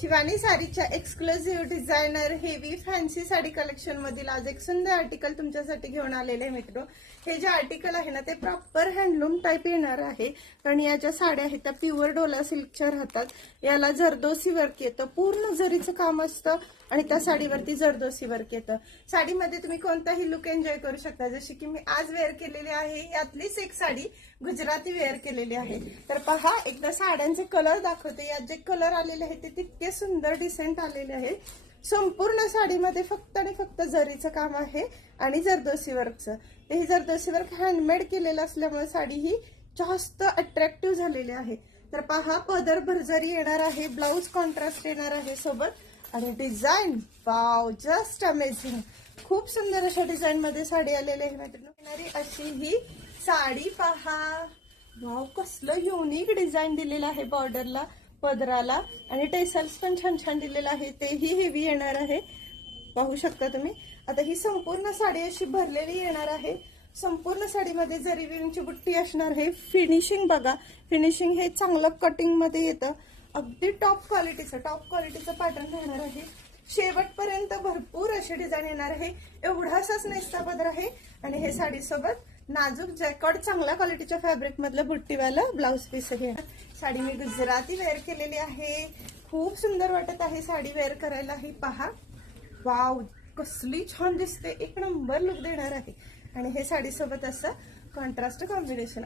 शिवानी साडीच्या exclusive designer heavy fancy sari collection मधील आज एक सुंदर आर्टिकल तुमच्यासाठी घेऊन आलेले आहे मित्र। हे जे आर्टिकल आहे ना ते प्रॉपर हँडलूम टाइप येणार आहे, कारण या ज्या साड्या आहेत त्या प्युअर डोला सिल्कच्या राहतात। याला जरदोसी वर्क येतं, पूर्ण जरीचं काम असतं आणि त्या साडीवरती जरदोसी वर्क येतं। साडीमध्ये तुम्ही कोणताही लुक एन्जॉय करू शकता, जशी की मी आज वेअर केलेली आहे यातलीच एक साडी गुजराती वेअर केलेली आहे। तर पहा, एकदा साड्यांचे कलर दाखवते। यात जे कलर आलेले आहेत ते तितके सुंदर डिसेंट आलेले आहे। संपूर्ण साडीमध्ये फक्त आणि फक्त जरीचं काम आहे आणि जरदोसी वर्कचं। हे जरदोसी वर्क हँडमेड केलेलं असल्यामुळे साडी ही जास्त अट्रॅक्टिव्ह झालेली आहे। तर पहा, पदर भरजरी येणार आहे, ब्लाउज कॉन्ट्रास्ट येणार आहे सोबत आणि डिझाईन वाव जस्ट अमेझिंग। खूप सुंदर अशा डिझाईन मध्ये साडी आलेली आहे मित्रांनो। अशी ही साडी पहा, वाव कसलं युनिक डिझाईन दिलेलं आहे बॉर्डरला, पदराला आणि टेसल्स पण छान छान दिलेलं आहे, तेही हेवी येणार आहे। पाहू शकता तुम्ही। आता ही संपूर्ण साडी अशी भरलेली येणार आहे। संपूर्ण साडीमध्ये जरी विणची बुट्टी असणार आहे। फिनिशिंग बघा, फिनिशिंग हे चांगलं कटिंग मध्ये येतं, अगदी टॉप क्वालिटीचं पॅटर्न राहणार आहे। शेवटपर्यंत भरपूर अशी डिझाईन येणार आहे। एवढासाच नेसता पदर आहे आणि हे साडी सोबत नाजूक जॅकेट चांगल्या क्वालिटीच्या फॅब्रिक मधलं बुट्टीवाला ब्लाउज पीस आहे। साडी मी गुजराती वेअर केलेली आहे, खूप सुंदर वाटत आहे साडी वेअर करायला। ही पहा, वाव कसली छान दिसते, एक नंबर लुक देणार आहे। आणि हे साडी सोबत असं कॉन्ट्रास्ट कॉम्बिनेशन